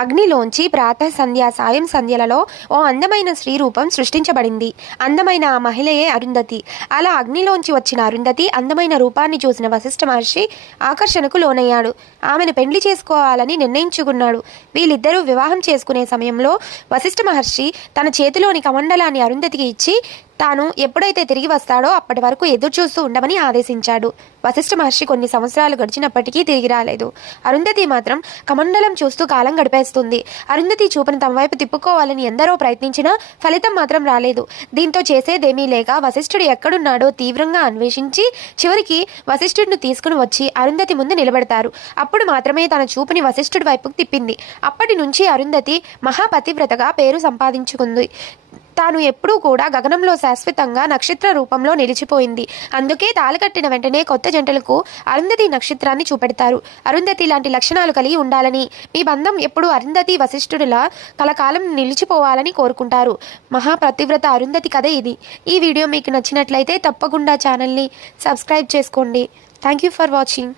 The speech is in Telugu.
అగ్నిలోంచి ప్రాతః సంధ్య సాయం సంధ్యలలో ఓ అందమైన స్త్రీ రూపం సృష్టించబడింది. అందమైన ఆ మహిళయే అరుంధతి. అలా అగ్నిలోంచి వచ్చిన అరుంధతి అందమైన రూపాన్ని చూసిన వశిష్ఠ మహర్షి ఆకర్షణకు లోనయ్యాడు. ఆమెను పెండ్లి చేసుకోవాలని నిర్ణయించుకున్నాడు. వీళ్ళిద్దరూ వివాహం చేసుకునే సమయంలో వశిష్ఠ మహర్షి తన చేతిలోని కమండలాన్ని అరుంధతికి ఇచ్చి తాను ఎప్పుడైతే తిరిగి వస్తాడో అప్పటి వరకు ఎదురు చూస్తూ ఉండమని ఆదేశించాడు. వశిష్ఠ మహర్షి కొన్ని సంవత్సరాలు గడిచినప్పటికీ తిరిగి రాలేదు. అరుంధతి మాత్రం కమండలం చూస్తూ కాలం గడిపేస్తుంది. అరుంధతి చూపును తమ వైపు తిప్పుకోవాలని ఎందరో ప్రయత్నించినా ఫలితం మాత్రం రాలేదు. దీంతో చేసేదేమీ లేక వశిష్ఠుడు ఎక్కడున్నాడో తీవ్రంగా అన్వేషించి చివరికి వశిష్ఠుడిని తీసుకుని వచ్చి అరుంధతి ముందు నిలబెడతారు. అప్పుడు మాత్రమే తన చూపుని వశిష్ఠుడి వైపుకు తిప్పింది. అప్పటి నుంచి అరుంధతి మహాపతివ్రతగా పేరు సంపాదించుకుంది. తాను ఎప్పుడూ కూడా గగనంలో శాశ్వతంగా నక్షత్ర రూపంలో నిలిచిపోయింది. అందుకే తాళి వెంటనే కొత్త జంటలకు అరుంధతి నక్షత్రాన్ని చూపెడతారు. అరుంధతి లాంటి లక్షణాలు కలిగి ఉండాలని, మీ బంధం ఎప్పుడూ అరుంధతి వశిష్ఠుడిలా కలకాలం నిలిచిపోవాలని కోరుకుంటారు. మహాపతివ్రత అరుంధతి కథ ఇది. ఈ వీడియో మీకు నచ్చినట్లయితే తప్పకుండా ఛానల్ని సబ్స్క్రైబ్ చేసుకోండి. Thank you for watching.